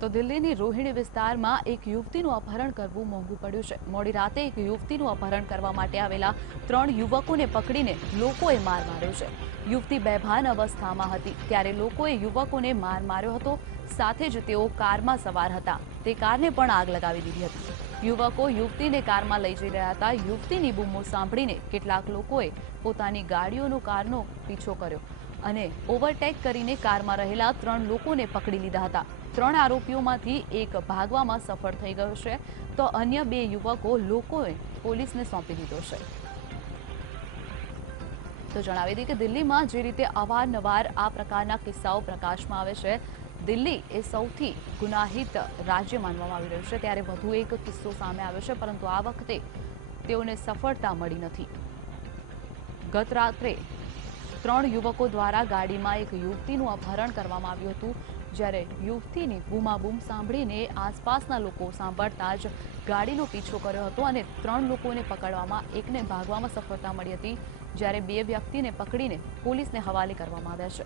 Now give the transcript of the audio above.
તો દિલ્હીની રોહિણી વિસ્તારમાં એક યુવતીનું અપહરણ કરવું મોંઘું પડ્યું છે। મોડી રાતે એક યુવતીનું અપહરણ કરવા માટે આવેલા 3 યુવકોને પકડીને લોકોએ માર માર્યો છે। યુવતી બેભાન અવસ્થામાં હતી ત્યારે લોકોએ યુવકોને માર માર્યો હતો। સાથે જ તેઓ કારમાં સવાર હતા તે કારને પણ આગ લગાવી દીધી હતી। યુવકો યુવતીને કારમાં લઈ જઈ રહ્યા હતા। યુવતીની બૂમો સાંભળીને કેટલાક લોકોએ પોતાની ગાડીઓનો કારનો પીછો કર્યો અને ઓવરટેક કરીને કારમાં રહેલા 3 લોકોને પકડી લીધા હતા। 3 આરોપીઓમાંથી એક ભાગવામાં સફળ થઈ ગયો છે તો અન્ય 2 યુવકો લોકોએ પોલીસને સોંપી દીધો છે। તો જણાવી દઈએ કે દિલ્હીમાં જે રીતે અવારનવાર આ પ્રકારના કિસ્સાઓ પ્રકાશમાં આવે છે, દિલ્હી એ સૌથી ગુનાહિત રાજ્ય માનવામાં આવી રહ્યું છે ત્યારે વધુ એક કિસ્સો સામે આવ્યો છે પરંતુ આ વખતે તેઓને સફળતા મળી નથી। ગત રાત્રે 3 યુવકો દ્વારા ગાડીમાં એક યુવતીનું અપહરણ કરવામાં આવ્યું હતું જ્યારે યુવતીની બૂમાબૂમ સાંભળીને આસપાસના લોકો સાંભળતા જ ગાડીનો પીછો કર્યો હતો અને 3 લોકોને પકડવામાં એકને ભાગવામાં સફળતા મળી હતી જ્યારે 2 વ્યક્તિને પકડીને પોલીસને હવાલે કરવામાં આવ્યા છે।